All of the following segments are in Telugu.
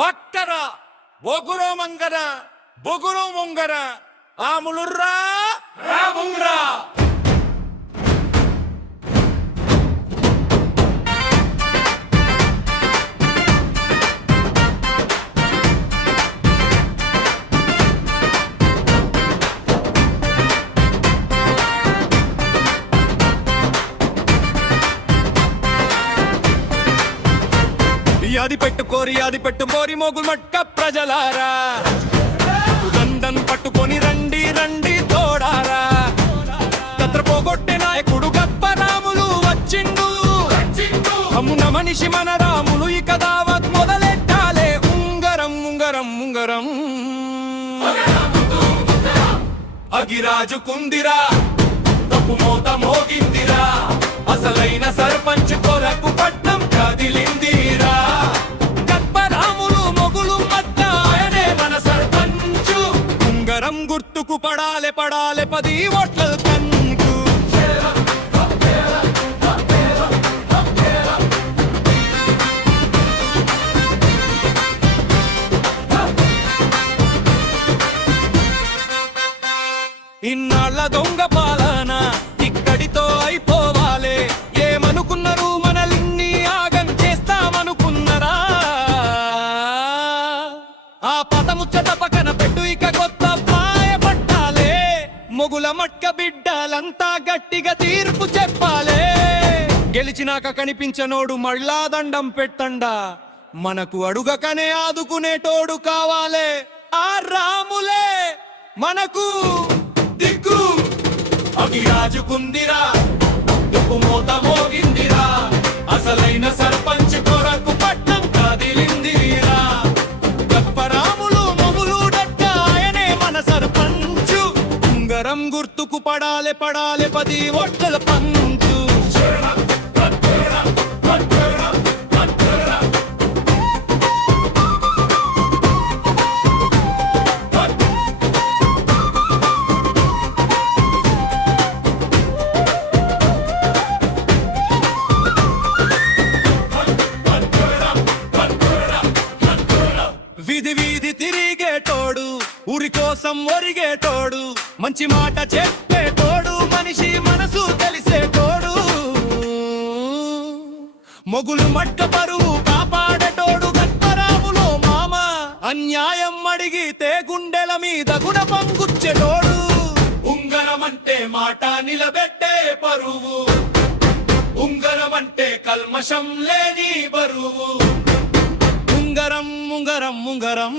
వక్కర బొగురో మంగర బొగురో ముంగర ఆములుర్రా రాముంగ్రా. యాది పెట్టుకోరి యాది పెట్టు మోరి మోగులు మట్క ప్రజలారా. దందన్ పట్టుకొని రండి రండి తోడారా. తత్ర పోగొట్టే నాయకుడు గప్ప రాములు వచ్చిండు. అమ్మున మనిషి మన రాములు ఇక దావత్ మొదలెట్టాలే. ఉంగరం ఉంగరం ఉంగరం. అగిరాజు కుందిరా తప్పు మోత మోగిందిరా. అసలైన సర్పంచ్ కొర గుర్తుకు పడాలే పడాలే పది ఓట్ల కంచు ఇన్నాళ్ళ దొంగ పాలన ఇక్కడితో అయిపో మట్క బిడ్డలంతా గట్టిగా తీర్పు చెప్పాలే. గెలిచినాక కనిపించనోడు మళ్ళా దండం పెట్టండా. మనకు అడుగకనే ఆదుకునేటోడు కావాలే. ఆ రాములే మనకు దిక్కు. అవి రాజుకుందిరా దుప్పు మోత మోగిందిరా. అసలైన పడాలి పడాలి పది ఒట్టల పంచు. ఊరి కోసం ఒరిగేటోడు మంచి మాట చెప్పేటోడు మనిషి మనసు తెలిసేటోడు మొగులు మట్ట పరువు కాపాడేటోడు గర్భరాములో మామ. అన్యాయం అడిగితే గుండెల మీద గుణ పంగుచ్చేటోడు ఉంగరం అంటే మాట నిలబెట్టే పరువు. ఉంగరం అంటే కల్మషం లేని బరువు. ఉంగరం ఉంగరం ఉంగరం.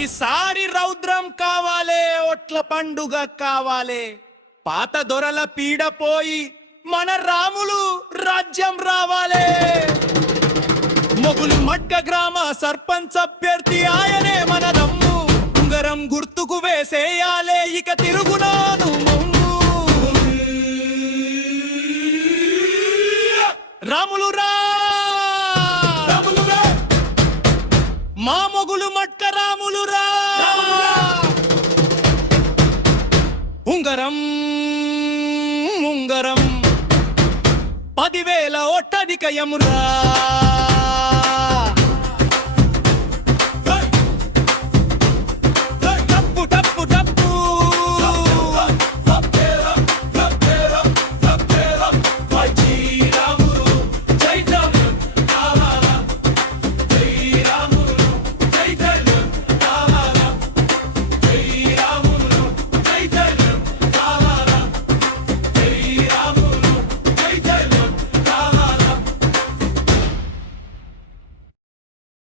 ఈసారి రౌద్రం కావాలే ఒట్ల పండుగ కావాలే. పాత దొరల పీడ పోయి మన రాములు రాజ్యం రావాలే. మొగులు మడ్క గ్రామ సర్పంచ్ అభ్యర్థి ఆయనే మన దమ్ము. ఉంగరం గుర్తుకు వేసేయాలే ఇక తిరుగునాను రాములు రా మా మొగులు మట్క రాములు ఉంగరం ఉంగరం పదివేల ఒట్టధికయమురా